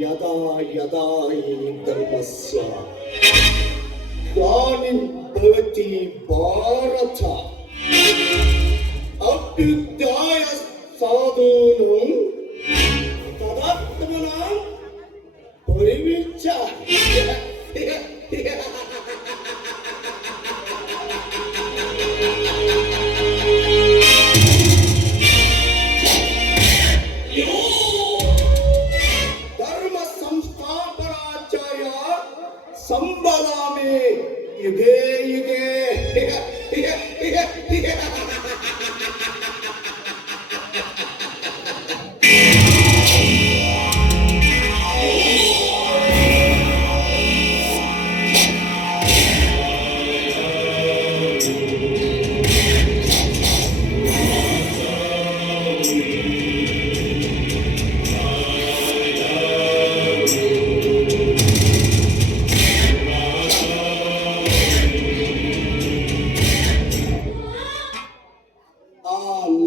यदा यदा धर्मस्य ग्लानिर्भवति भारत अभ्युत्थाय साधूनां तदात्मनां परिविच्य संबलामे युगे युगे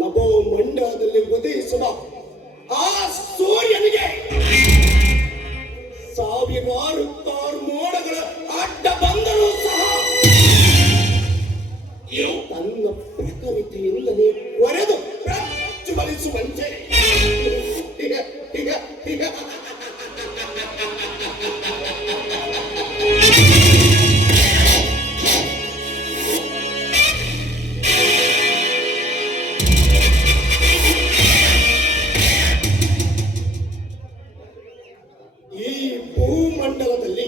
ನಭೋ ಮಂಡಲದಲ್ಲಿ ಉದಯಿಸುವ ಆ ಸೂರ್ಯನಿಗೆ ಸಾವಿರಾರು ಮೋಡಗಳ ಅಡ್ಡ ಬಂದರೂ ಸಹ ತನ್ನ ಪ್ರಖರತೆಯಿಂದಲೇ ಕೊರೆದು ಪ್ರಜ್ವಲಿಸುವಂತೆ ಭೂಮಂಡಲದಲ್ಲಿ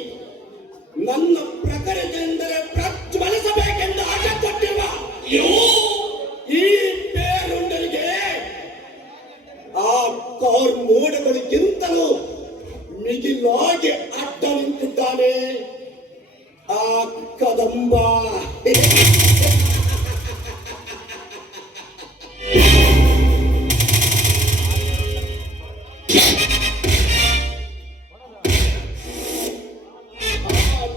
ನನ್ನ ಪ್ರಖರತೆಯಿಂದಲೇ ಪ್ರಜ್ವಲಿಸಬೇಕೆಂದು ಆಟ ಕೊಟ್ಟಿರುವ ಈ ಬೇರುಂಡರಿಗೆ ಆ ಕಾರ್ಮೋಡಗಳಿಗಿಂತಲೂ ಮಿಗಿಲಾಗಿ ಅಡ್ಡ ನಿಂತಿದ್ದಾನೆ ಆ ಕದಂಬ.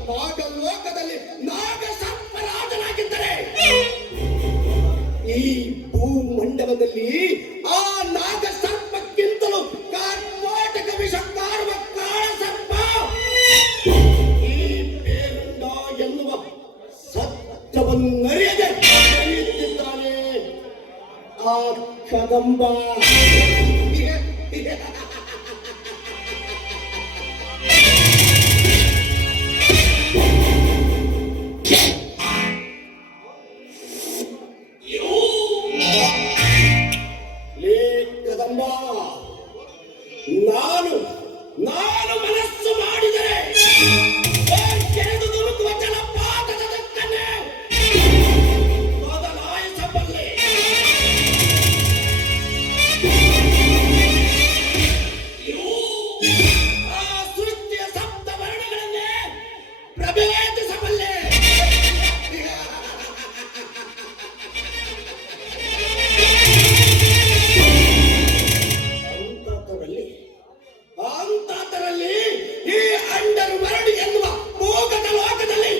ನಾಗಲೋಕದಲ್ಲಿ ನಾಗ ಸರ್ಪರಾಜನಾಗಿದ್ದರೆ ಈ ಭೂಮಂಡಲದಲ್ಲಿ ಆ ನಾಗ ಸರ್ಪಕ್ಕಿಂತಲೂ ಕರ್ನಾಟಕ ವಿಷ ಕಾರುವ ಕಾಳ ಸರ್ಪ ಈ ಬೇರುಂಡ ಎನ್ನುವ ಸತ್ಯವನ್ನರಿಯದೆ ನಡೆಯುತ್ತಿದ್ದಾನೆ ಆ ಕದಂಬ. ನಾನು ಮನಸ್ಸು ಮಾಡಿದರೆ ಕೆರೆದು ದುರುಕುವ ಜಲಪಾತದ ದಕ್ಕನ್ನೇ ಬದಲಾಯಿಸಬಲ್ಲೆ. ಆ ಸೃಷ್ಟಿಯ ಸಪ್ತ ವರ್ಣಗಳನ್ನೇ ಪ್ರಭೇದಿಸಬಲ್ಲೆ. ಅಂತರಲ್ಲಿ ಈ ಅಂಡರ್ ವರ್ಲ್ಡ್ ಎನ್ನುವ ಭೂಗತ ಲೋಕದಲ್ಲಿ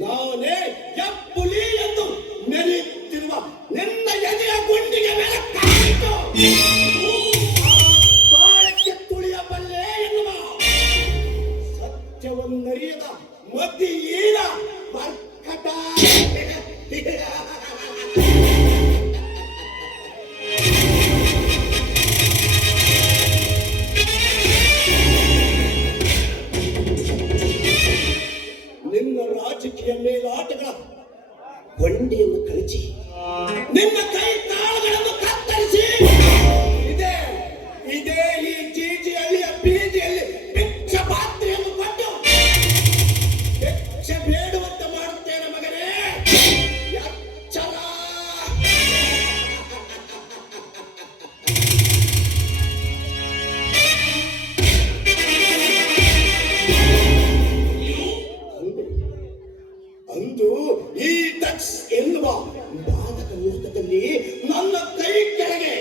ನಾನೇ ಎಪ್ಪುಲಿ ಎಂದು ನೆನೆಯುತ್ತಿರುವ ನಿನ್ನ ಎದೆಯ ಗುಂಡಿಗೆ ಬೆಳಕಾಯಿತು ಸಾಳಕ್ಕೆ ತುಳಿಯಬಲ್ಲೆ ಎನ್ನುವ ಸತ್ಯವನ್ನರಿಯದ ಮದಿಯೀನ ಬರ್ಕಟ. ನಿನ್ನ ರಾಜಕೀಯ ಮೇಲಾಟಗಳ ಕೊಂಡಿಯನ್ನು ಕಳಚಿ ನಿನ್ನ ಕೈ ಕಾಲುಗಳನ್ನು ಕತ್ತರಿಸಿ ಇದೇ ಇದೇ ಈ ಜೀಜಿಯಲ್ಲಿಯ ಬೀದಿಯಲ್ಲಿ ಭಿಕ್ಷ ಪಾತ್ರೆಯನ್ನು ಕೊಟ್ಟು ಭಿಕ್ಷೆ ಬೇಡುವಂತೆ ಮಾಡುತ್ತೇನೆ ಮಗನೇ. ಎಚ್ಚರ. ಅಂದು ಈ ಡ್ರಗ್ಸ್ ಎನ್ನುವ ಮಾದಕ ಲೋಕದಲ್ಲಿ ನನ್ನ ಕೈ ಕೆಳಗೆ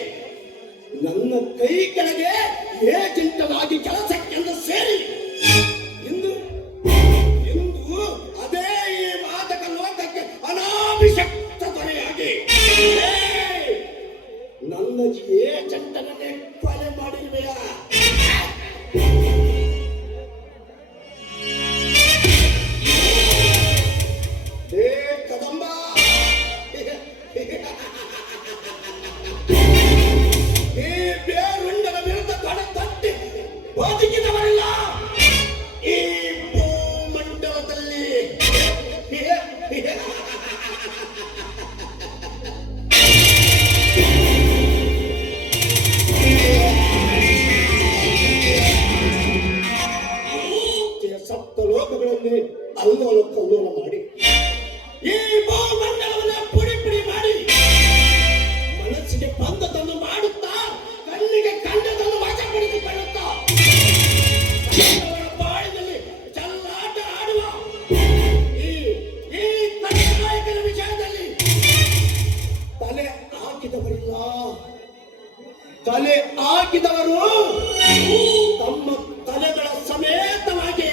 ಏಜೆಂಟನಾಗಿ ಕೆಲಸಕ್ಕೆಂದು ಸೇರಿ ಇಂದು ಅದೇ ಈ ಮಾದಕ ಲೋಕಕ್ಕೆ ಅನಾಭಿಷಕ್ತ ದೊರೆಯಾಗಿ ನನ್ನ ಏಜೆಂಟನನ್ನೇ ಕೊಲೆ ಮಾಡಿರುವೆಯಾ? ಕದಂಬ, ಈ ಬೇರುಂಡನ ವಿರುದ್ಧ ತಟ್ಟಿ ಬದುಕಿದವರಿಲ್ಲ ಈ ಭೂಮಂಡಲದಲ್ಲಿ. ಸಪ್ತ ಲೋಕಗಳಲ್ಲಿ ಅಲ್ಲೋಲ ಕಲ್ಲೋಲ ಮಾಡಿ ಈ ಭೂಮಂಡಲವನ್ನು ಪುಡಿ ಪುಡಿ ಮಾಡಿ ಮನಸ್ಸಿಗೆ ಬಂದದನ್ನು ಮಾಡುತ್ತಾ ಕಣ್ಣಿಗೆ ಕಂಡದನ್ನು ವಶಪಡಿಸಿಕೊಳ್ಳುತ್ತಾ ಬಾಳಿನಲ್ಲಿ ಚೆಲ್ಲಾಟ ಆಡುವ ಈ ನಾಯಕನ ವಿಷಯದಲ್ಲಿ ತಲೆ ಹಾಕಿದವರು ತಮ್ಮ ತಲೆಗಳ ಸಮೇತವಾಗಿ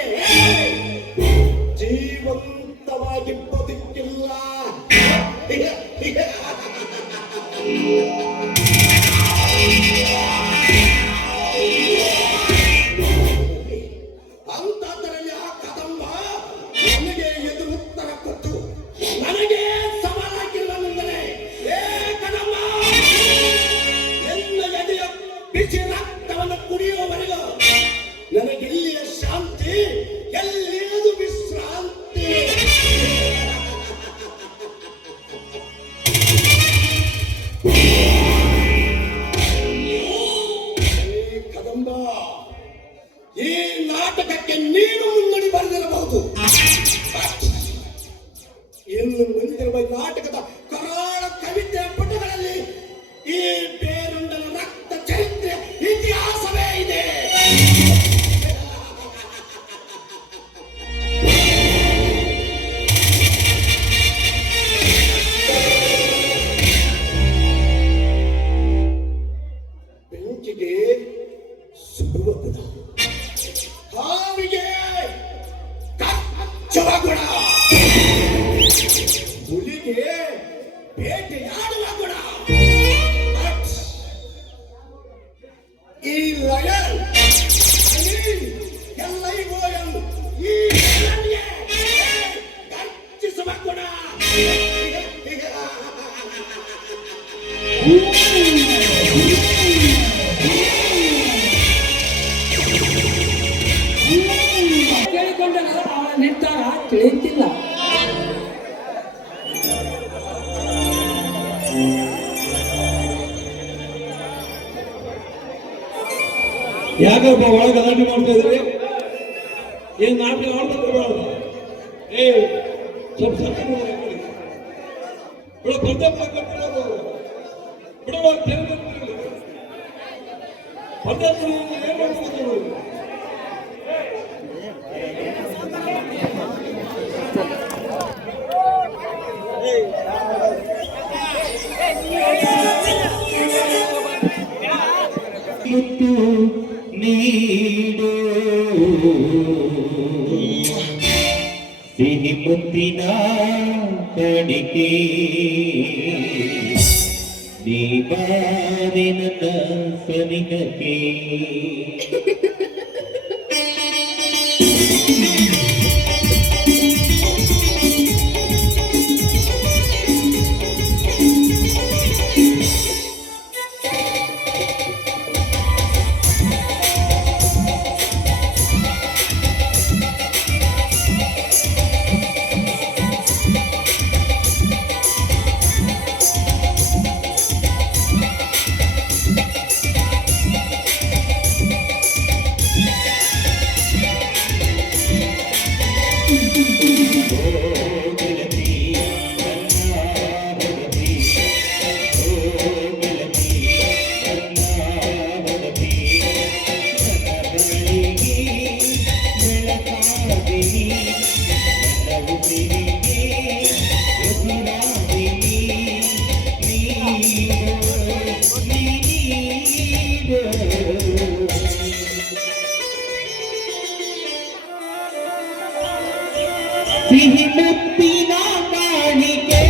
ಜೀವಂತವಾಗಿ ಬದುಕಿಲ್ಲ. ಅಂತದರಲ್ಲಿ ಆ ಕದಂಬ ನನಗೆ ಎದುರುತ್ತರ ಕೊಟ್ಟು ನನಗೆ ಸವಾಲಾಗಿರುವನೆಂದರೆ, ಏ ಕದಂಬ, ಎನ್ನ ಎದೆಯ ಬಿಸಿ ರಕ್ತವನ್ನು ಕುಡಿಯುವವರೆಗೂ ನನಗೆಲ್ಲಿಯ ಶಾಂತಿ, ಎಲ್ಲಿಯದು ವಿಶ್ರಾಂತಿ. ಕದಂಬ, ಈ ನಾಟಕಕ್ಕೆ ನೀನು ಮುನ್ನಡಿ ಬರೆದಿರಬಹುದು. ಇನ್ನು ಮುಂದಿರುವ ನಾಟಕದ ಕರಾಳ ಕವಿತೆಯ ಪುಟಗಳಲ್ಲಿ ಈ ಬೇರುಂಡನ ರಕ್ತ ಚರಿತ್ರೆ ಇತಿಹಾಸವೇ ಇದೆ. ಬೆಂಕಿಗೆ ಸುಡುವ ಗುಣ, ಹಾವಿಗೆ ಕಚ್ಚುವ ಗುಣ, ಹುಲಿಗೆ ಬೇಟೆಯಾಡುವ ಗುಣ. ಈ ಲಯನ್ ಎಲ್ಲರಿಗೂ ಈ ಗರ್ಜಿಸುವ ಗುಣ. ಕೇಳಿಕೊಂಡರೆ ಅವರ ನಿರ್ಧಾರ ತಿಳಿಯುತ್ತಿಲ್ಲ. ಯಾಕಪ್ಪ ಒಳಗೆ ಗಲಾಟೆ ಮಾಡ್ತಾ ಇದ್ರಿ? ಏನ್ ನಾಟಕ ಆಡ್ಬೇಕು? ಏ ಸ್ವಲ್ಪ ಸತ್ಯ ಬಿಡ, ಬಂದ ಬಿಡುವ ಏನ್ ಮಾಡ್ತಾರೆ? ನೀಡು ಸಿಹಿ ಮುತ್ತಿನ ಕಣಿಕೆ, ನೀ ಬಾರಿ ನನ್ನ ಸನಿಹಕ್ಕೆ. ಗೆಳತಿ ನನ್ನ ಹೊಡತಿ ಓ ಗೆಳತಿ ನನ್ನ ಹೊಡತಿ ನನ್ನ ಬಳಿಗೆ ಬೆಳಕಾದಿನಿ ನನ್ನ ಉಸಿರಿಗೆ ಉಸಿರಾದಿನಿ ಸಿಹಿ ಮುತ್ತಿನ ಕಾಣಿಕೆ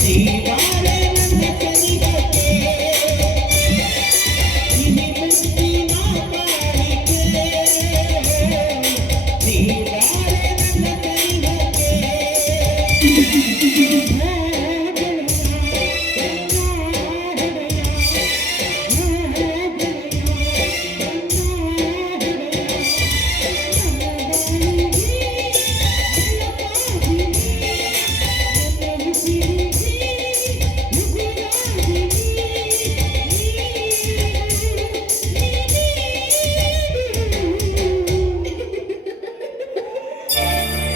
ಜೀವಾರೆ ನನ್ನ ಕನಿಗಕ್ಕೆ ಸಿಹಿ ಮುತ್ತಿನ ಕಾಣಿಕೆ ಜೀವಾರೆ ನನ್ನ ಕನಿಗಕ್ಕೆ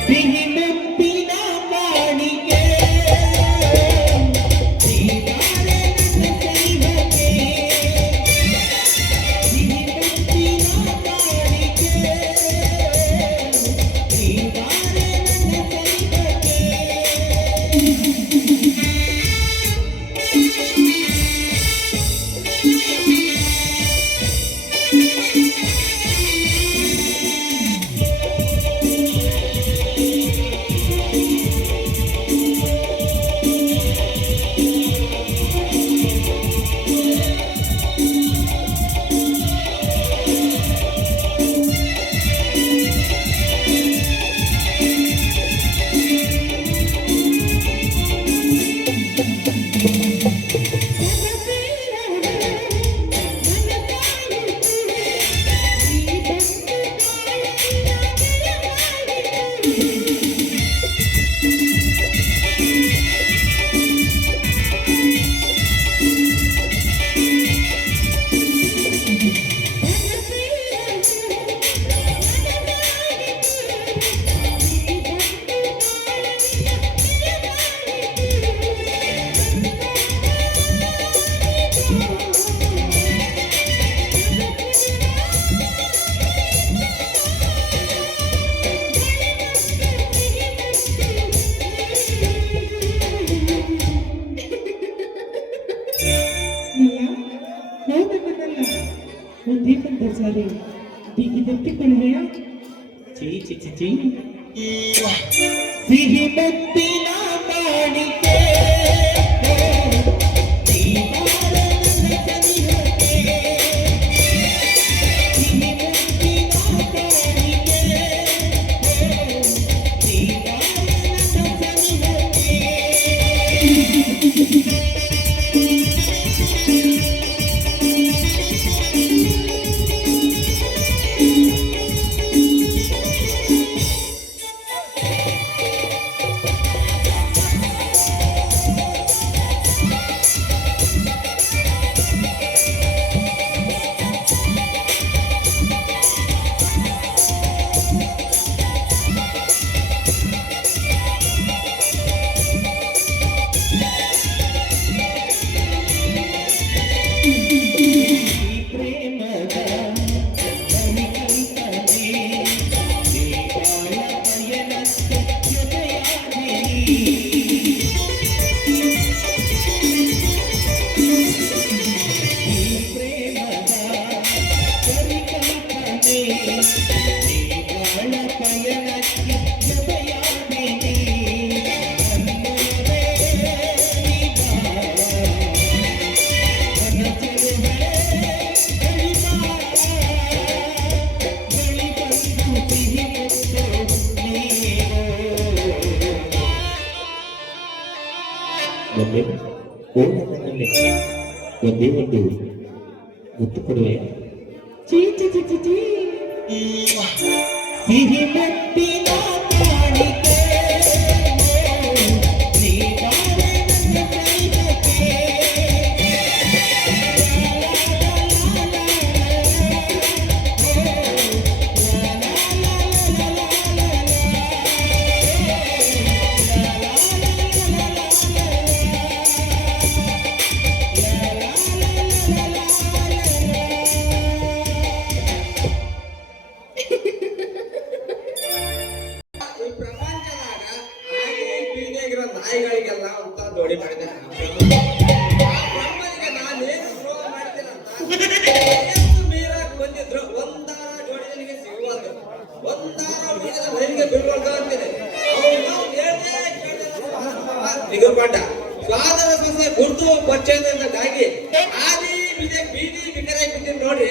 ಸಿಹಿ ಮುತ್ತಿನ ಕಾಣಿಕೆ ಜೀವಾರೆ ನನ್ನ ಕೈಗೆ ಸಿಹಿ ಮುತ್ತಿನ ಕಾಣಿಕೆ ಜೀವಾರೆ ನನ್ನ ಕೈಗೆ ಒಂದೇ ಸಾರಿ ಬಿಗಿದೆತ್ತಿಕೊಳ್ಳುವೆಯ ಚೀ ಚಿ ಚಿ ಚಿ ಸಿಹಿ ಮುತ್ತಿನ ಕಾಣಿಕೆ ಜೀವಾರೆ ನನ್ನ ಕನಿಗಕ್ಕೆ ಸಿಹಿ ಮುತ್ತಿನ ಕಾಣಿಕೆ ಜೀವಾರೆ ನನ್ನ ಕನಿಗಕ್ಕೆ ಒಮ್ಮೆ ಓಡನಲ್ಲಿ ಒಂದೇ ಒಂದು ಮುತ್ತು ಕೊಡುವೆ ಚೀ ಚಿ ಚಿ ಚಿ ಚಿ ಸಿಹಿ ಮುತ್ತಿನ ಕಾಣಿಕೆ ಜೀವಾರೆ ನನ್ನ ಕೈಗೆ ನಾಯಿಗಳಿಗೆಲ್ಲ ಅಂತ ಜೋಡಿ ಮಾಡಿದೆ ಆ ಬ್ರಹ್ಮನಿಗೆ ನಾನೇನು ದ್ರೋಹ ಮಾಡಿದ್ದೇನಂತ ವಯಸ್ಸು ಮೀರಾಕ್ ಬಂದಿದ್ರು ಒಂದಾರ ಜೋಡಿ ನನಗೆ ಸಿಗುವುದು ಒಂದಾರ ಹುಡುಗಿದ ನನಗೆ ಬಿಡುವುದು ಅಂತೀನಿ ನಿಗಮಪಟ್ಟ ಸ್ವಾದರ ಸೊಸೆ ಗುರ್ತು ಪರಿಚಯದಿಂದಾಗಿ ಆದಿ ಬೀದಿ ಬಿಕರಾಗಿ ಬಿದ್ದೀನಿ ನೋಡ್ರಿ.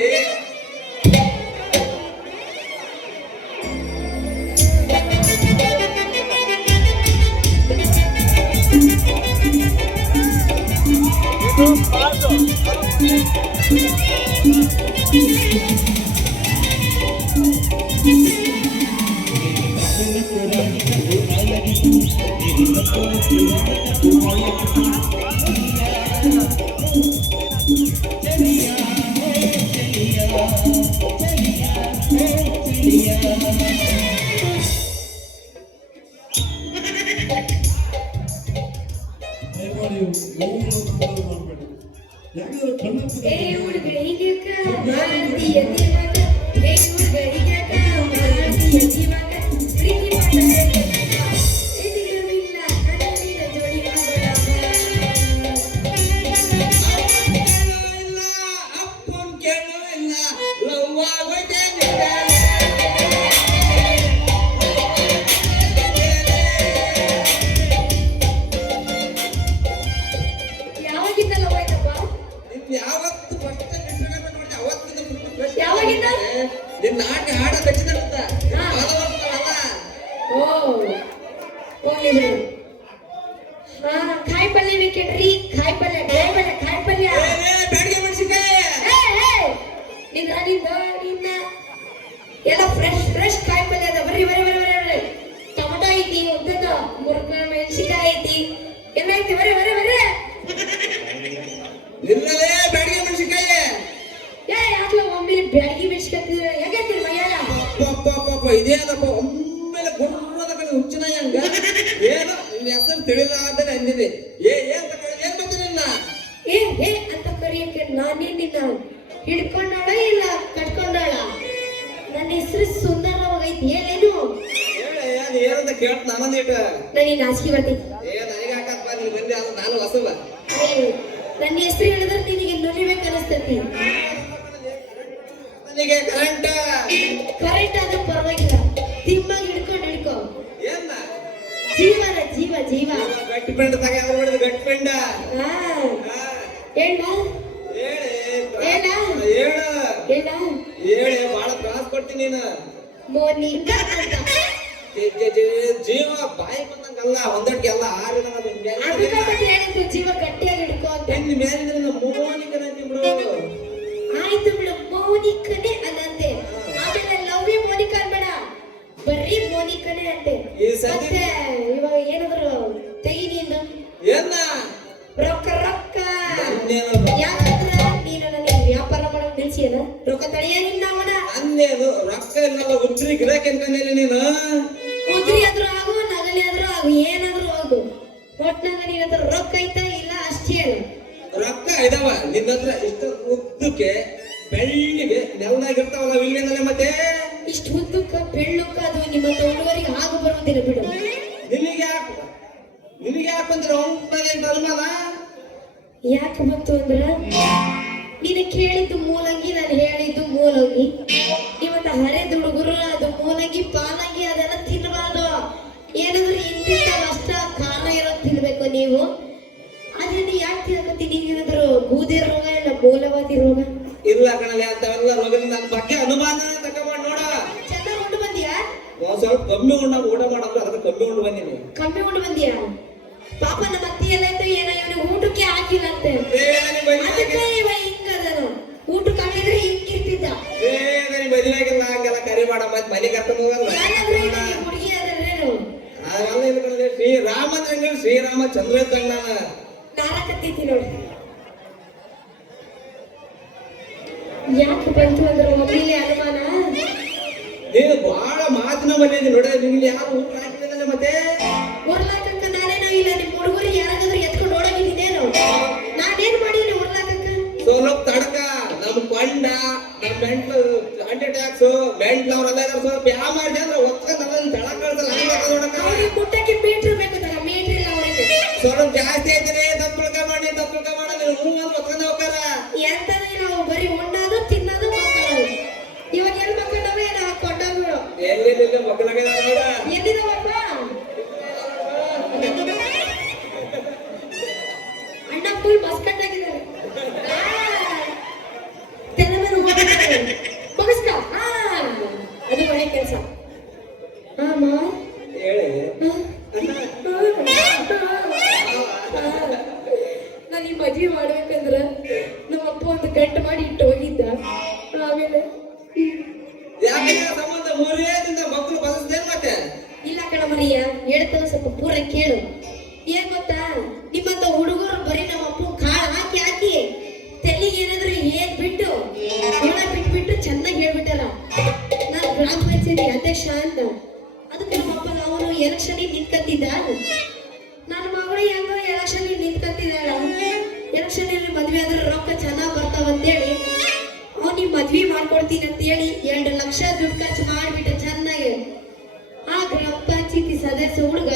ದಯಮಾಡಿ ಮಾಡಬೇಡಿ, ಯಾಕಂದ್ರೆ ಕಣ್ಣು ಏ ಹುಡುಗರಿಗೆ ಮಾಡ್ತೀಯ ದಿವಾಗ, ಏ ಹುಡುಗರಿಗೆ ಮಾಡ್ತೀಯ ದಿವಾಗ, ಪ್ರೀತಿ ಮಾಡಬೇಕು ಎದಿರಲಿಲ್ಲ ಕಡಲಿನ ಜೋಡಿ ಇಲ್ಲ ಅಪ್ಪನ್ ಕೇಳು ಇಲ್ಲ ಲವ್ವ ಹೋಯ್ತೇನೆ ಯಾವಾಗಿದ್ದಲ್ಲ ಹೋಯ್ತಪ್ಪ? ಯಾವತ್ತು ಫಸ್ಟ್ ನೋಡಿ ಅವತ್ತಿನ ಯಾವಾಗಿಂದ? ನಿನ್ನ ನಾಟ ಹಾಡ ಕಚ್ಚಿದಂತ ಹಾ. ಓ ಹೋಗ್ಲಿ ಬಿಡು. ಹಾ ಕಾಯಿ ಪಲ್ಯ ಬೇಕೇನ್ರಿ? ಕಾಯಿ ಪಲ್ಯ ಬ್ಯಾಡಿಗೆ ಮೆಣಸಿನ್ಕಾಯಿ ನಿನ್ನ ಎಲ್ಲ ಫ್ರೆಶ್ ಕಾಯಿ ಪಲ್ಯ ಅದ. ಬರ್ರಿ ಟೊಮಟೊ ಐತಿ, ಉದ್ದದ ಮುರ್ಕ ಮೆಣಸಿನ್ಕಾಯಿ ಐತಿ, ಎಲ್ಲ ಐತಿ. ಬರ್ರಿ ನಿನ್ನಲೇ ಬ್ಯಾಡಿಗೆ ಮೆಣಸಿನ್ಕಾಯಿ ಯಾಕಲ ಒಮ್ಮೆಲೆ ಬ್ಯಾಡಗಿ ಮೆಣಸಿನ್ಕಾಯಿ ಹೇಗೈತಿ ಮೈಯಾಲ? ಪಾಪ ಇದೇನಪ್ಪ ಒಮ್ಮೆಲೆ ಗುರ್ರದ ಕಡೆ ಹುಚ್ಚಿನ ಹಂಗ ಏನೋ ನಿನ್ನ ಹೆಸರು ತಿಳಿದಾದ್ರೆ ಅಂದಿದೆ. ಏನ್ ಬಂದು ನಿನ್ನ ಏ ಅಂತ ಕರಿಯಕ್ಕೆ ನಾನೇ ನಿನ್ನ ಹಿಡ್ಕೊಂಡಾಳ ಇಲ್ಲ ಕಟ್ಕೊಂಡಾಳ? ನನ್ನ ಹೆಸರು ಸುಂದರವಾಗೈತಿ. ಏನೇನು ಏನಂತ ಕೇಳ್ತ ನಾನಂದಿಟ ನನಗೆ ನಾಚಿಕೆ ಬರ್ತೈತಿ. ನನಗೆ ಹಾಕಪ್ಪ ನೀನು ಬಂದೆ ಅದು ನಾನು ಹೊಸಬ ನನ್ನ ಹೆಸರು ಹೇಳಿದ್ರೆ ನಿನಗೆ ನುಲಿಬೇಕು ಅನಿಸ್ತೈತಿ. ನನಗೆ ಕರೆಂಟ್ ಆದ್ರೂ ಪರವಾಗಿಲ್ಲ, ತಿಮ್ಮಾಗಿ ಹಿಡ್ಕೊ. ಏನ ಜೀವ ಗಟ್ಟಿ ಪೆಂಡ ತಗೊಂಡು ಗಟ್ಟಿ ಪೆಂಡ ಹೇಳ ಹೇಳಿ ಬಹಳ ತ್ರಾಸ ಕೊಡ್ತೀನಿ ನೀನು. ಮೋನಿಕಾ ಅಂತ ಜೀವ ಬಾಯಿ ಬಂದಂಗಲ್ಲ ಒಂದೊಟ್ಟಿಗೆ ಎಲ್ಲ ಆರಿದ ಅದಕ್ಕೆ ಹೇಳಿದ್ದು ಜೀವ ಗಟ್ಟಿಯಾಗಿ ಹಿಡ್ಕೊ ಅಂತ. ಮೇಲಿಂದ ಮೋನಿಕನಂತಿ ಬಿಡು. ಆಯ್ತು ಬಿಡು, ಮೋನಿಕನೇ ಅಲ್ಲಂತೆ. ಆಮೇಲೆ ಲವ್ ಯು ಮೋನಿಕಾ ಅನ್ಬೇಡ, ಬರೀ ಮೋನಿಕನೇ ಅಂತೆ. ಈ ಸತಿ ಮತ್ತೆ ಇವಾಗ ಏನಾದ್ರು ತೆಗಿನಿಂದ ಏನ ರೊಕ್ಕ ಅನ್ನೇನು ಯಾಕಂದ್ರ ನೀನು ನನಗೆ ವ್ಯಾಪಾರ ಮಾಡೋಕ್ ನಿಲ್ಸಿಯನ, ರೊಕ್ಕ ತಡೆಯಲಿಲ್ಲ ಅವನ. ಅನ್ನೇನು ರೊಕ್ಕ ಇಲ್ಲಲ್ಲ ಉದ್ರಿ ಗಿಡಕ್ಕೆ ಅನ್ಕೊಂಡಿಲ್ಲ ನೀನು. ಉದ್ರಿ ಆದ್ರೂ ಆಗು, ನಗಲಿ ಆದ್ರೂ ಆಗು, ಏನಾದ್ರೂ ಆಗು, ಒಟ್ನಾಗ ನಿನ್ನ ಹತ್ರ ರೊಕ್ಕ ಐತಾ ಇಲ್ಲ ಅಷ್ಟೇ ಹೇಳು. ರೊಕ್ಕ ಇದಾವ ನಿನ್ನ ಹತ್ರ ಇಷ್ಟ ಉದ್ದಕ್ಕೆ ಬೆಳ್ಳಿಗೆ ನೆಲದಾಗಿರ್ತಾವಲ್ಲ ವಿಲ್ಲಿನಲ್ಲೇ ಮತ್ತೆ ಇಷ್ಟು ಉದ್ದಕ್ಕ ಬೆಳ್ಳುಕ್ಕ ಅದು ನಿಮ್ಮ ಉಡುವರಿಗೆ ಆಗು ಬರುವುದಿಲ್ಲ ಬಿಡು. ನಿನಗೆ ಯಾಕೆ ಬಂದ್ರೆ ಒಂಬದೇಂಟು ಅನುಮಾನ ಯಾಕೆ ಬಂತು ಅಂದ್ರ ನೀನು ಕೇಳಿದ್ದು ಮೂಲಂಗಿ, ನಾನು ಹೇಳಿದ್ದು ಮೂಲಂಗಿ. ಇವತ್ತ ಹರಿದ ಹುಡುಗರು ಅದು ಮೂಲಂಗಿ ಪಾಲಂಗಿ ಅದೆಲ್ಲ ತಿನ್ನಬಾರ್ದು. ಏನಾದ್ರೂ ಇಂತಿಂತ ಅಷ್ಟ ಖಾರ ಇರೋದು ತಿನ್ಬೇಕು ನೀವು. ಅದನ್ನ ಯಾಕೆ ತಿನ್ನಕತ್ತೀನಿ? ಏನಾದ್ರು ಬೂದಿ ರೋಗ ಇಲ್ಲ ಮೂಲವಾದಿ ರೋಗ? ಇಲ್ಲ ಕಣಲೆ ಅಂತವೆಲ್ಲ ರೋಗದಿಂದ ನನ್ನ ಬಗ್ಗೆ ಅನುಮಾನ ತಗೊಂಡು ನೋಡ. ಚೆನ್ನಾಗಿ ಉಂಡು ಬಂದಿಯಾ? ಒಂದ್ ಸ್ವಲ್ಪ ಕಮ್ಮಿ ಉಂಡಾಗ ಊಟ ಮಾಡೋದು ಅದನ್ನ ಕಮ್ಮಿ ಉಂಡು ಬಂದೀನಿ. ಕಮ್ಮಿ ಉಂಡು ಬಂದಿಯಾ? ಪಾಪ ನಮ್ಮ ಅತ್ತಿ ಎಲ್ಲ ಇತ್ತು, ಏನೋ ಇವನಿಗೆ ಊಟಕ್ಕೆ ಹಾಕಿಲ್ಲ ಅಂತೆ. ಅದಕ್ಕೆ ಇವ ಹಿಂಗದನು, ಊಟಕ್ಕೆ ಹಾಕಿದ್ರೆ ಹಿಂಗಿರ್ತಿದ್ದ. ಮದುವೆಗಿಲ್ಲ ಹಂಗೆಲ್ಲ ಕರಿ ಮಾಡ ಮತ್ತೆ ಮನೆ ಕರ್ಕೊಂಡು ಹೋಗಲ್ಲ. ಹುಡುಗಿ ಅದ್ರೇನು ಅದೆಲ್ಲ ಇದು ಕಣಲೆ ಶ್ರೀರಾಮಚಂದ್ರ ಶ್ರೀರಾಮಚಂದ್ರ ಇದ್ದಂಗ ನಾನು ನಾರಕತ್ತೈತಿ ನೋಡಿ. ಯಾಕೆ ಬಂತು ಅಂದ್ರೆ ಒಮ್ಮೆಲೆ ಅನುಮಾನ. ನೀನು ಬಹಳ ಮಾತಿನ ಬಂದಿದ್ದೀನಿ ನೋಡ. ನಿಮ್ಗೆ ಯಾರು ಊಟ ಹಾಕಿಲ್ಲ ಮತ್ತೆ ಉರ್ಲಾಕಕ್ಕ ನಾನೇನೋ ಇಲ್ಲ. ನಿಮ್ಮ ಹುಡುಗರಿಗೆ ಯಾರಾದ್ರೂ ಎತ್ಕೊಂಡು ಓಡೋಗಿದ್ದೇನು? ನಾನೇನ್ ಮಾಡೀನಿ ಉರ್ಲಾಕಕ್ಕ? ಸ್ವಲ್ಪ ತಡಕ ನಮ್ ಕೊಂಡ ನಮ್ ಮೆಂಟ್ಲು ಅಟ್ಯಾಕ್ಸ್ ಮೆಂಟ್ಲ್ ಅವ್ರೆಲ್ಲ ಸ್ವಲ್ಪ ಯಾವ ಮಾಡಿದೆ ಅಂದ್ರೆ ಒತ್ಕೊಂಡ್ ತಳ ಕಳ್ಸಲ್ಲ. ಅವ್ರಿಗೆ ಮುಟ್ಟಕ್ಕೆ ಮೀಟ್ರ್ ಬೇಕು, ಮೀಟ್ರ್ ಇಲ್ಲ ಅವ್ರಿಗೆ. ಮರಿಯ ಹೇಳ್ತಾವ ಸ್ವಲ್ಪ ಪೂರ ಕೇಳು. ಏನ್ ಗೊತ್ತಾ, ನಿಮ್ಮಂತ ಹುಡುಗರು ಬರೀ ನಮ್ಮ ಅಪ್ಪ ಕಾಳು ಹಾಕಿ ಹಾಕಿ ತೆಲಿಗೆ ಏನಾದ್ರು ಏನ್ ಬಿಟ್ಟು ಹುಳ ಬಿಟ್ಬಿಟ್ಟು ಚೆನ್ನಾಗಿ ಹೇಳ್ಬಿಟ್ಟಾರ ನಾನು ಗ್ರಾಮ ಪಂಚಾಯತಿ ಅಧ್ಯಕ್ಷ ಅಂತ. ಅದಕ್ಕೆ ನಮ್ಮ ಅಪ್ಪ ಅವನು ಎಲೆಕ್ಷನ್ ನಿಂತ್ಕತ್ತಿದ್ದ. ನನ್ನ ಮಗಳು ಹೆಂಗೋ ಎಲೆಕ್ಷನ್ ನಿಂತ್ಕತ್ತಿದ್ದಾಳ. ಎಲೆಕ್ಷನ್ ಮದ್ವೆ ಆದ್ರೆ ರೊಕ್ಕ ಚೆನ್ನಾಗ್ ಬರ್ತಾವಂತೇಳಿ ಅವ್ನಿಗೆ ಮದ್ವೆ ಮಾಡ್ಕೊಡ್ತೀನಿ ಅಂತ ಹೇಳಿ 2 ಲಕ್ಷ ದುಡ್ಡು ಖರ್ಚು ಮಾಡ್ಬಿಟ್ಟು ಚೆನ್ನಾಗಿ ಆ ಗ್ರಾಮ ಪಂಚಾಯತಿ ಸದಸ್ಯ ಹುಡುಗ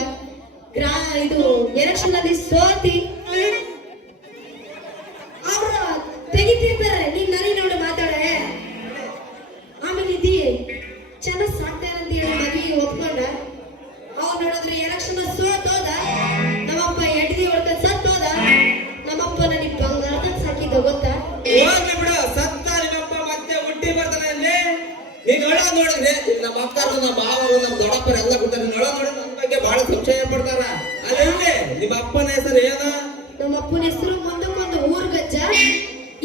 ಇದು ಎಲೆಕ್ಷನ್ ಅಲ್ಲಿ ಸೋತಿ ಅವ್ರು ತೆಗಿತಿರ್ತಾರೆ. ನೀನ್ ನನಗೆ ನೋಡಿ ಮಾತಾಡೆ. ಆಮೇಲೆ ಇದಿ ಚೆನ್ನಾಗ್ ಸಾಕ್ತೇನಂತ ಹೇಳಿ ಮದ್ವೆ ಒಪ್ಕೊಂಡ. ಅವ್ರು ನೋಡಿದ್ರೆ ಎಲೆಕ್ಷನ್ ಸೋತೋದ. ನಮ್ಮಪ್ಪ ಎಡ್ದಿ ಹೊಡ್ಕೊಂಡ್ ಸತ್ತೋದ. ನಮ್ಮಪ್ಪ ನನಗೆ ಬಂಗಾರದಾಗ ಸಾಕಿದ್ದ ಗೊತ್ತಾ. ಹೋಗ್ಲಿ ಬಿಡು, ಸತ್ತ ನಿಮ್ಮಪ್ಪ ಮತ್ತೆ ಹುಟ್ಟಿ ಬರ್ತಾನೆ ಅಲ್ಲಿ. ನೀನ್ ನೋಡ ನೋಡಿದ್ರೆ ನಮ್ಮ ಅಕ್ಕರು ನಮ್ಮ ಬಾವರು ನಮ್ಮ ದೊಡ್ಡಪ್ಪರು ಎಲ್ಲ ಕೊಡ್ತಾರೆ. ನೋಡ ನೋಡಿ ನನ್ನ ಬಗ್ಗೆ ಬಹಳ ಸಂಶಯ ಪಡ್ತಾರ. ಅಲ್ಲಿ ನಿಮ್ಮ ಅಪ್ಪನ ಹೆಸರು ಏನು? ನಮ್ಮ ಅಪ್ಪನ ಹೆಸರು ಮುಂದಕ್ಕೊಂದು ಊರ್ಗಜ್ಜ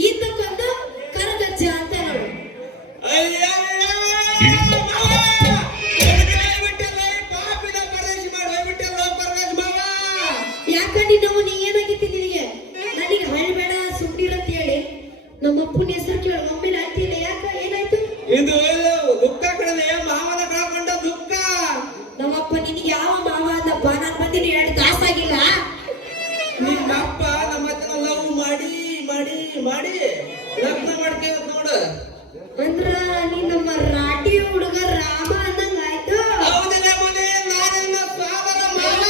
ಹಿಂದಕ್ಕೊಂದು ಕರಗಜ್ಜ ಅಂತ ನೋಡು. ಯಾಕಂಡಿ ನಾವು ನೀ ಏನಾಗಿತ್ತು ನಿನಗೆ ನನಗೆ ಹಳ್ಬೇಡ ಸುಮ್ಮನಿರಂತ ಹೇಳಿ ನಮ್ಮ ಅಪ್ಪನ ಹೆಸರು ಕೇಳಿ ಒಮ್ಮೆ ಆಗ್ತಿಲ್ಲ. ಯಾಕ ಏನಾಯ್ತು? ಇದು ದುಃಖ ಕಡೆ ಮಾವನ ಕಳ್ಕೊಂಡ ದುಃಖ. ನಮ್ಮಪ್ಪ ನಿನಗೆ ಯಾವ ಮಾವ ಅಂದಪ್ಪ? ನಾನು ಬಂದಿನಿ 2 ತಾಸಾಗಿಲ್ಲ. ನಿಮ್ಮ ಅಪ್ಪ ನಮ್ಮ ಹತ್ರ ಲವ್ ಮಾಡಿ ಮಾಡಿ ಮಾಡಿ ಲಗ್ನ ಮಾಡ್ಕೊಂಡ್ ನೋಡು. ಅಂದ್ರ ನೀ ನಮ್ಮ ರಾಟಿ ಹುಡುಗ ರಾಮ ಅಂದಂಗ ಆಯ್ತು. ಹೌದಿಲ್ಲ ಮನೆ, ನಾನೆಲ್ಲ ಸ್ವಾದರ ಮಾವ.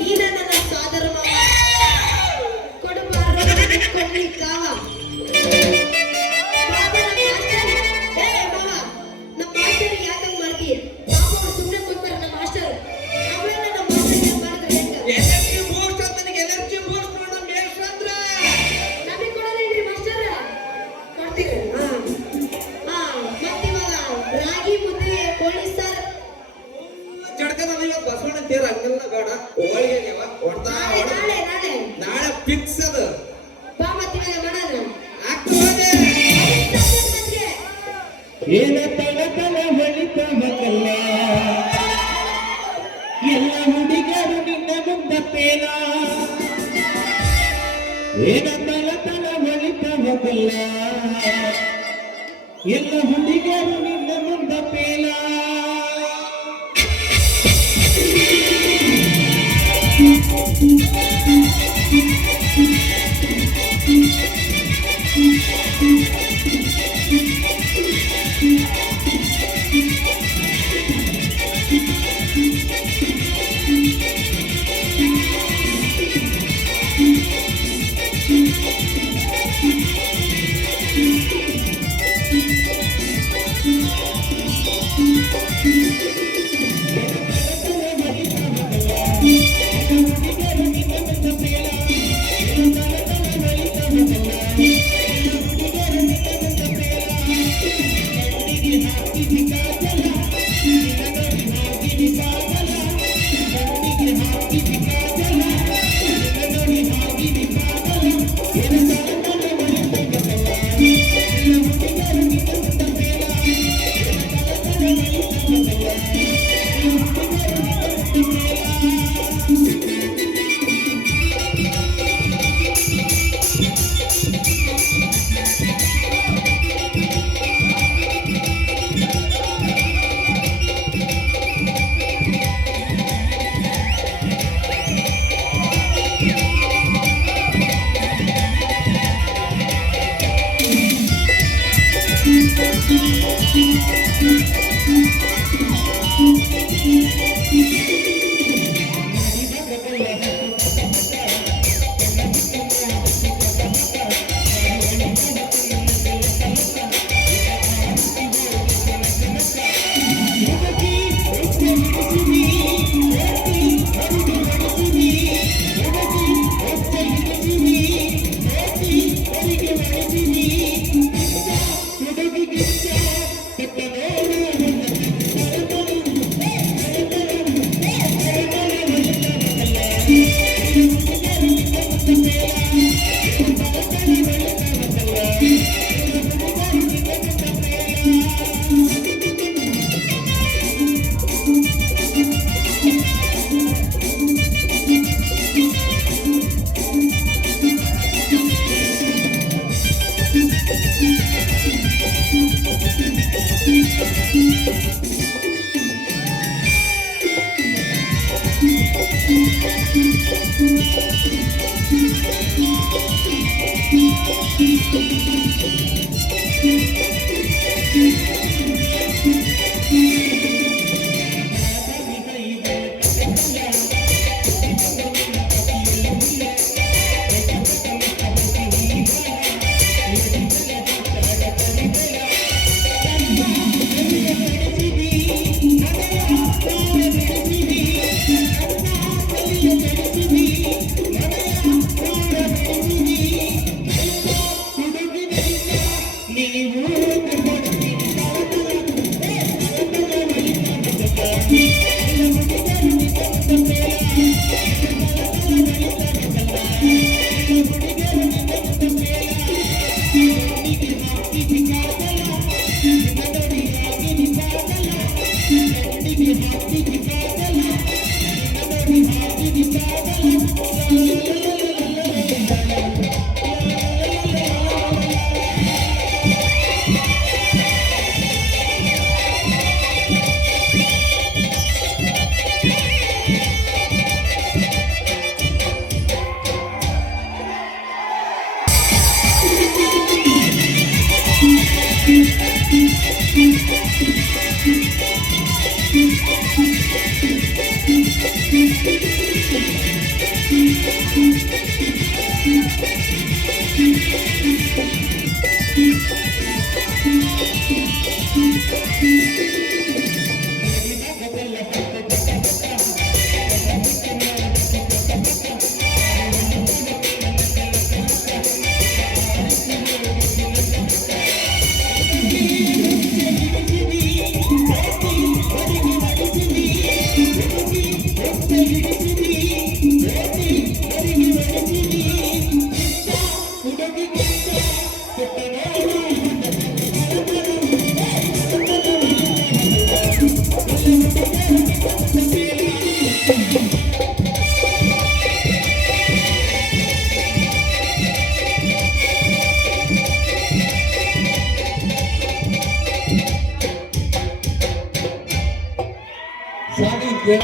ನೀನ ನನ್ನ ಸೋದರ ಮಾವ. ಕೊಡಬಾರ ಕೊಡ್ಲಿಕ್ಕಾವ. ನಮ್ಮ ಮಾಸ್ಟರ್ ಯಾಕಂಗ್ ಮಾಡ್ತೀಯ? ಪಾಪ ಅವ್ರು ಸುಮ್ಮನೆ ಕೂತಾರ ನಮ್ಮ ಮಾಸ್ಟರ್. ಆಮೇಲೆ ನಮ್ಮ ಮಾಸ್ಟರ್ ಮಾಡಿದ್ರೆ ಹೆಂಗ? ಎನರ್ಜಿ ಬೂಸ್ಟ್ ಅಂತ ನಿನಗೆ ಎನರ್ಜಿ ಬೂಸ್ಟ್ ನೋಡು ನಮ್ಮ ಯಶವಂದ್ರ. ನಮಗೆ ಕೊಡೋದೇನ್ರಿ ಮಾಸ್ಟರ್? ಕೊಡ್ತೀರಿ? ಮತ್ತಿವಾಗ ರಾಗಿ ಮುದ್ದೆ ಕೋಳಿ ಸಾರು ಜಡ್ಕನ ಇವತ್ತು ಬಸವಣ್ಣ ತೀರ ಹಂಗೆಲ್ಲ ಬೇಡ. ಹೋಳಿಗೆ ಹೊಡ್ತಾ ನಾಳೆ ನಾಳೆ ನಾಳೆ ಫಿಕ್ಸ್ ಅದು. ಬಾ ಮತ್ತಿವಾಗ ಮಾಡೋಣ. ಆಗ್ತದೆ. ಏನ ತಳ ತಳ ಹೊಳಿತ ಮಗಲ್ಲ, ಎಲ್ಲ ಹುಡುಗರು ನಿನ್ನ ಮುಂದ ಪೇಲ. ಏನ ತಳ ತಳ ಹೊಳಿತ ಮಗಲ್ಲ, ಎಲ್ಲ ಹುಡುಗರು ನಿನ್ನ ಮುಂದ ಪೇಲ. ಸಾಗಿದ್ದೆ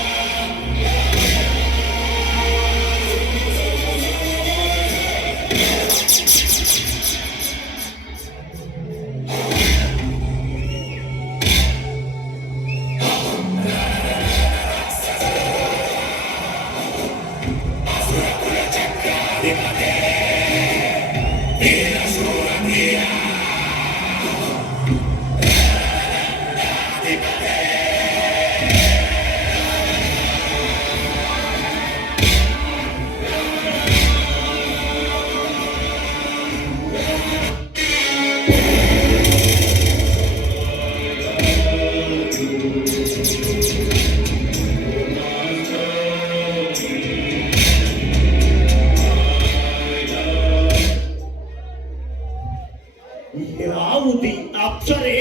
ಯಾವುದಿ ಅಪ್ಸರೆ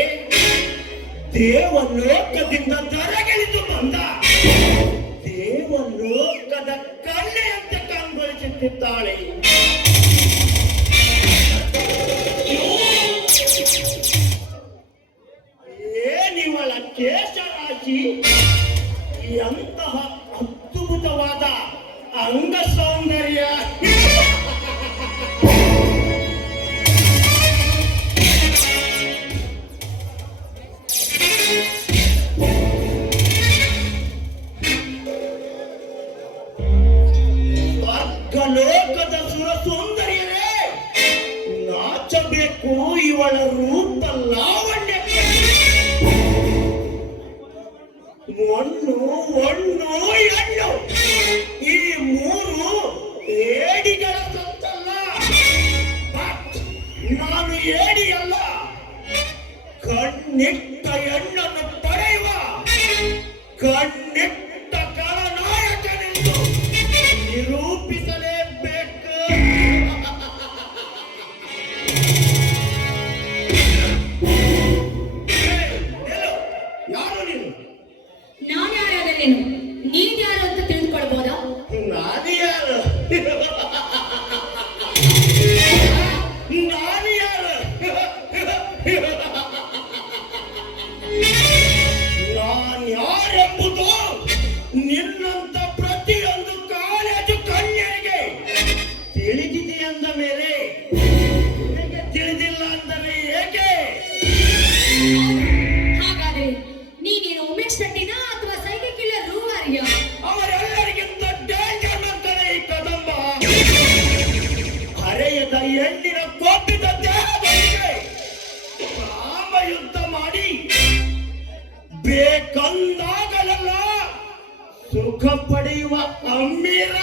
ದೇವಲೋಕದಿಂದ ದರಗಿಳಿದು ಬಂದ ದೇವಲೋಕದ ಕನ್ಯೆಯಂತೆ ಕಂಗೊಳಿಸುತ್ತಿದ್ದಾಳೆ. ಏನಿವಳ ಕೇಶರಾಶಿ, ಎಂತಹ ಅದ್ಭುತವಾದ ಅಂಗ ಸೌಂದರ್ಯ. ಲೋಕದ ಸುರ ಸುಂದರಿಯರೇ, ನಾಚಬೇಕು ಇವಳ ರೂಪ ಲಾವಣ್ಯಕ್ಕೆ. ಮಣ್ಣು ಒಣ್ಣು ಎಣ್ಣು ಈ ಮೂರು ಏಡಿಗಳ ಸತ್ತಲ್ಲ. ಬಟ್ ನಾನು ಏಡಿಯಲ್ಲ, ಕಣ್ಣಿಟ್ಟ ಹೆಣ್ಣನ್ನು ಪಡೆಯುವ ಕಣ್ಣಿಟ್ಟ ಕಳನಾಯಕನೆಂದು ನಿರೂಪಿಸಲೇಬೇಕು. ಯಾರು ನೀನು? ನಾನು ಯಾರಾದರೇನು, ನೀನ್ ಯಾರು ಅಂತ ತಿಳಿದುಕೊಳ್ಬೋದಾ? ನಾನು ಯಾರು? ನಾನು ಯಾರು? ನಾನು ಯಾರೆಂಬುದು ನಿನ್ನಂತ ಪ್ರತಿಯೊಂದು ಕಾಲೇಜು ಕನ್ಯೆಗೆ ತಿಳಿದಿದೆ ಅಂದ ಮೇಲೆ ನಿನಗೆ ತಿಳಿದಿಲ್ಲ ಅಂದರೆ ಏಕೆ? ಹಾಗಾದ್ರೆ ನೀನೇನು ಉಮೇಶ್ ಶೆಟ್ಟಿನಾ ಅಥವಾ ಸೈಕಿಕ್ ಕಿಲ್ಲರ್ ರೂವಾರಿಯ? ಅವರೆಲ್ಲರಿಗಿಂತ ಡೇಂಜರ್ ಮಕ್ಕಳೇ ಈ ಕದಂಬ. ಹರೆಯದ ಹೆಣ್ಣಿನ ಕೊಬ್ಬಿದ ದೇಹದೊಂದಿಗೆ ಕಾಮ ಯುದ್ಧ ಮಾಡಿ ಬೇಕಂದಾಗಲೆಲ್ಲ ಸುಖ ಪಡೆಯುವ ಅಮ್ಮೀರ.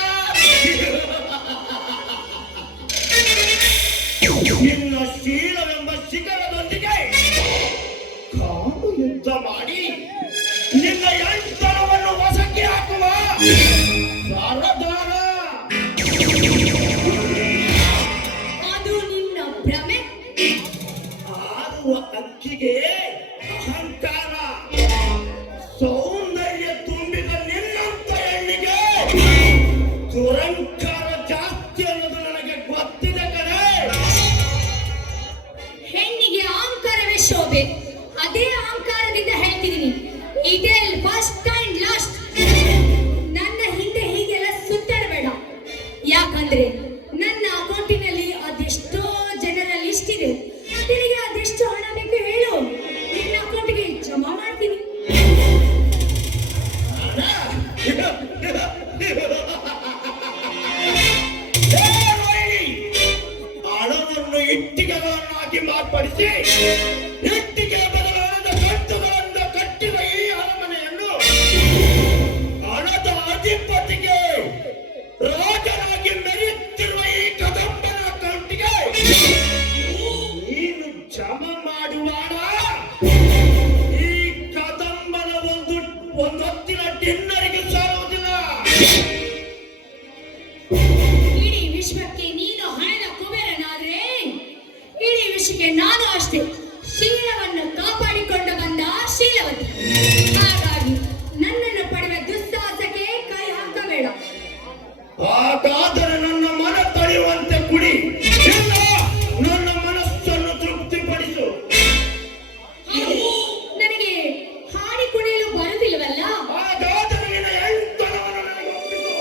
ನಿನ್ನ ಶೀಲವೆಂಬ ಶಿಖರದೊಂದಿಗೆ ಕಾಮ ಯುದ್ಧ ಮಾಡಿ ನಿನ್ನ ಯಂತ್ರವನ್ನು ವಶಕ್ಕೆ ಹಾಕುವ ಸರದಾರ. ಅದು ನಿನ್ನ ಭ್ರಮೆ. ಆಡುವ ಅಕ್ಕಿಗೆ ಅಹಂಕಾರ, ಸೌಂದರ್ಯ ಇಟ್ಟಿಗೆ ಬದಲಾದ ಕಟ್ಟುಗಳಿಂದ ಕಟ್ಟಿದ ಈ ಅರಮನೆಯನ್ನು ಹಣದ ಅಧಿಪತಿಗೆ ರಾಜನಾಗಿ ಮೆರೆಯುತ್ತಿರುವ ಈ ಕದಂಬನ ಕಂಟಿಗೆ ನೀನು ಜಮ ಮಾಡುವಾಡ ಈ ಕದಂಬನ ಒಂದೊತ್ತಿನ ಡಿನ್ನರಿಗೆ ಸಾಲುವುದಿಲ್ಲ. ಇಡೀ ವಿಶ್ವಕ್ಕೆ ನೀನು ಹಣದ ಕುಬೇರನಾದ್ರೆ ಇಡೀ ವಿಶ್ವಕ್ಕೆ ನಾನು ಅಷ್ಟೇ ಶೀಲವನ್ನು ಕಾಪಾಡಿಕೊಂಡು ಬಂದ ಶೀಲವತಿ. ಹಾಗಾಗಿ ನನ್ನನ್ನು ಪಡೆಯುವ ದುಸ್ಸಾಹಸಕ್ಕೆ ಕೈ ಹಾಕಬೇಡ. ಹಾಗಾದರೆ ನನ್ನ ಮನ ತಡೆಯುವಂತೆ ಕುಡಿ, ಇಲ್ಲ ನನ್ನ ಮನಸ್ಸನ್ನು ತೃಪ್ತಿಪಡಿಸು. ನನಗೆ ಹಾಡಿ ಕುಣಿಯಲು ಬರುವುದಿಲ್ಲವಲ್ಲ? ಹಾಗಾದರೆ ನಿನ್ನ ಹೆಣ್ತನವನ್ನು ನನಗೆ ಒಪ್ಪಿಸು.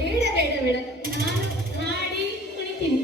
ಬೇಡ ಬೇಡ ಬೇಡ, ನಾನು ಹಾಡಿ ಕುಣಿತೀನಿ.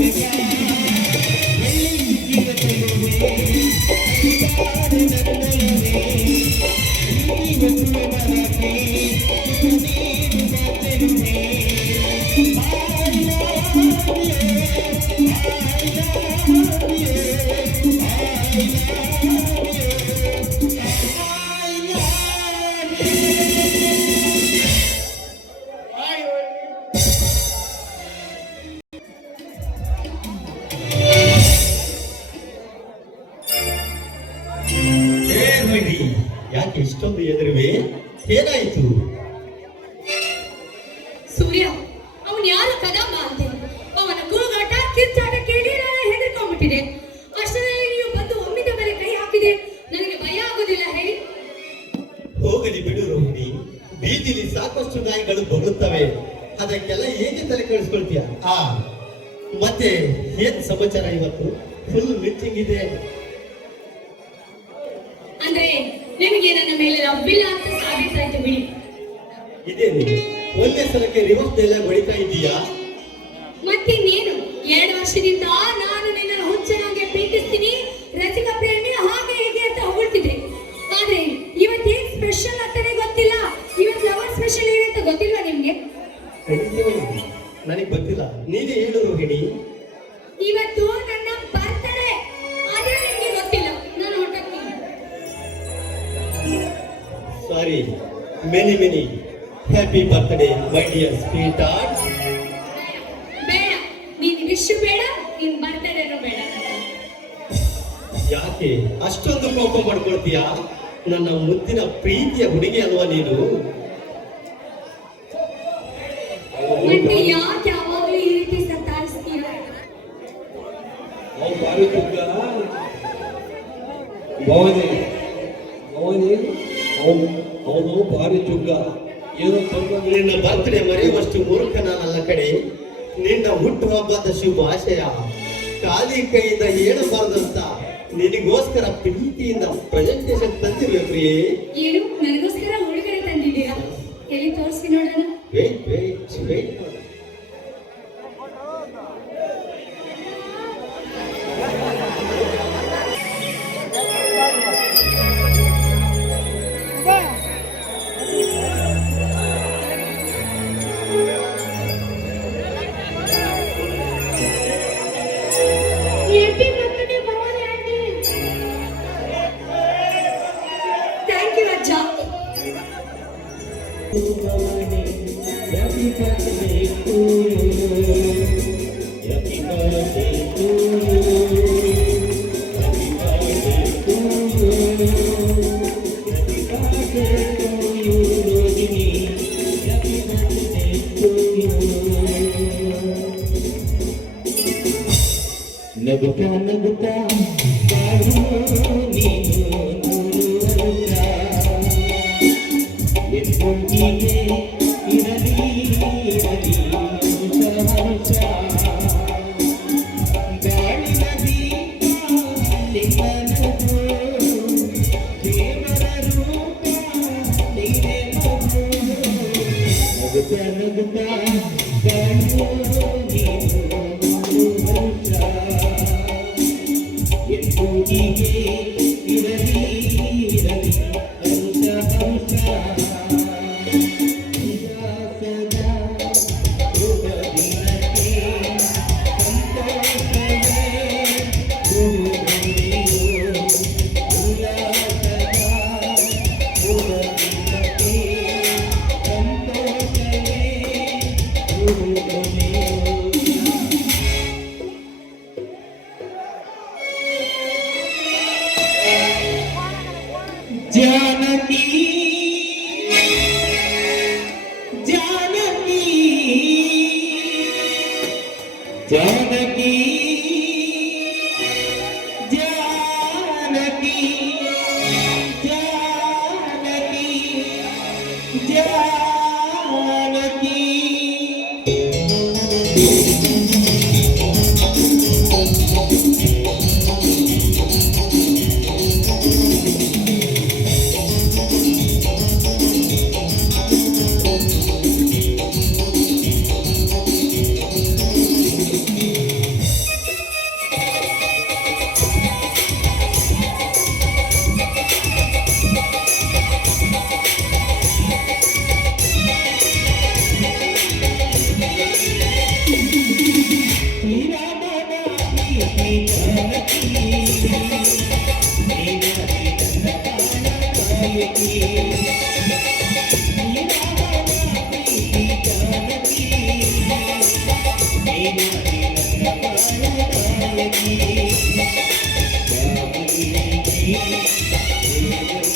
We ರೋಹಿಣಿ, ಯಾಕೆ ಇಷ್ಟೊಂದು ಎದುರುವೆ? ಏನಾಯಿತು? ಸೂರ್ಯ ಅವನು ಯಾರ ಕದಂಬ ಅಂತೆ. ಅವನ ಕೂಗಾಟ ಕಿರ್ಚಾಟ ಕೇಳಿ ನಾನು ಹೆದರ್ಕೊಂಡ್ಬಿಟ್ಟಿದೆ. ಅಷ್ಟರಲ್ಲಿ ನೀವು ಬಂದು ಒಮ್ಮಿದ ಮೇಲೆ ಕೈ ಹಾಕಿದೆ. ನನಗೆ ಭಯ ಆಗೋದಿಲ್ಲ ಹೇಳಿ. ಹೋಗಲಿ ಬಿಡು ರೋಹಿಣಿ, ಬೀದಿಲಿ ಸಾಕಷ್ಟು ನಾಯಿಗಳು ಬೊಗಳುತ್ತವೆ, ಅದಕ್ಕೆಲ್ಲ ಹೇಗೆ ತಲೆ ಕೆಡಿಸ್ಕೊಳ್ತೀಯ? ಮತ್ತೆ ಏನ್ ಸಮಾಚಾರ? ಇವತ್ತು ಫುಲ್ ಮೀಟಿಂಗ್ ಇದೆ. ಅಂದ್ರೆ ನಿಮಗೆ ನನ್ನ ಮೇಲೆ ಲವ್ವಿಲ್ಲ ಅಂತ ಸಾಬೀತಾಯ್ತು ಬಿಡಿ. ಇದೇನು ಒಂದೇ ಸಲಕ್ಕೆ ರಿವರ್ಸ್ ಡೈಲಾಗ್ ಹೊಡಿತಾ ಇದೀಯಾ? ಮತ್ತಿನ್ನೇನು, 2 ವರ್ಷದಿಂದ ನಾನು ನಿನ್ನನ್ನು ಹುಚ್ಚನಾಗೆ ಪ್ರೀತಿಸ್ತೀನಿ, ರಸಿಕ ಪ್ರೇಮಿ, ಹಾಗೆ ಹೀಗೆ ಅಂತ ಹೊಗಳ್ತಿದ್ದೆ. ಆದ್ರೆ ಇವತ್ತೇನ್ ಸ್ಪೆಷಲ್ ಅಂತಾನೆ ಗೊತ್ತಿಲ್ಲ. ಇವತ್ತು ಲವರ್ ಸ್ಪೆಷಲ್ ಏನಂತ ಗೊತ್ತಿಲ್ವಾ ನಿಮ್ಗೆ? ನನಗೆ ಗೊತ್ತಿಲ್ಲ, ನೀನೇ ಹೇಳು ರೋಹಿಣಿ. ಇವತ್ತು ನನ್ನ ಬರ್ತಡೇ, ಆದ್ರೆ ನಿಮ್ಗೆ ಗೊತ್ತಿಲ್ಲ. ನಾನು ಹೊರಟೋಗ್ತೀನಿ. Sorry, many many happy birthday my dear sweetheart. ಬೇಡ, ನೀನ್ ವಿಶ್ ಬೇಡ, ನಿನ್ ಬರ್ತಡೇನು ಬೇಡ. ಯಾಕೆ ಅಷ್ಟೊಂದು ಕೋಪ ಮಾಡ್ಕೊಳ್ತೀಯಾ? ನನ್ನ ಮುದ್ದಿನ ಪ್ರೀತಿಯ ಹುಡುಗಿ ಅಲ್ವಾ ನೀನು? ಮತ್ತೆ ಯಾಕೆ ಯಾವಾಗ್ಲೂ ಈ ರೀತಿ ಸತಾಯಿಸ್ತೀರ? ಅವ್ನು ಭಾರಿ ಚುಗ್ಗ ಭವನಿ ಭವನಿ, ಅವನು ಭಾರಿ ಚುಗ್ಗ. ಏನೋ ಸ್ವಲ್ಪ ನಿನ್ನ ಬರ್ತ್ಡೇ ಮರೆಯುವಷ್ಟು ಮೂರ್ಖ ನಾನಲ್ಲ ಕಡೆ. ನಿನ್ನ ಹುಟ್ಟುಹಬ್ಬದ ಶುಭಾಶಯ ಖಾಲಿ ಕೈಯಿಂದ ಹೇಳಬಾರ್ದಂತ ನಿನಗೋಸ್ಕರ ಪ್ರೀತಿಯಿಂದ ಪ್ರೆಸೆಂಟೇಶನ್ ತಂದಿರುವೆ ಪ್ರಿಯೇ. ಏನು ನನಗೋಸ್ಕರ ಉಡುಗೊರೆ ತಂದಿದ್ದೀರಾ? ಎಲ್ಲಿ ತೋರಿಸಿ ನೋಡೋಣ. Wait wait wait. Thank you ಅಜ್ಜ. Happy birthday to you. Happy birthday to you. Happy birthday to you. Happy birthday to you, Rohini. Happy birthday to you. ನಗುತ್ತಾ ನಗುತ್ತಾ ಬಾಳು ನೀನು ನೂರು ವರ್ಷ. ಎಂದೊಂದಿಗೆ ಇರಲಿ ಇರಲಿ ಹಂಸ ಗಾಳಿನ ದೀಪ ನಿನ್ನದು, ದೇವರ ರೂಪ ನೀನೇ ಮಗು. ನಗುತ್ತಾ ನಗುತ್ತಾ ಬಾಳು ನೀನು ನೂರು ವರ್ಷ. ಎಂದೊಂದಿಗೆ ಇರಲಿ ಇರಲಿ ಹಂಸ ಹಂಸ. Janaki Janaki Janaki Janaki Janaki Janaki Thank you.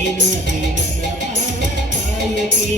ನೀನಾಗಿ ನನ್ನ ಬಾಳ ಕಾಯಕಿ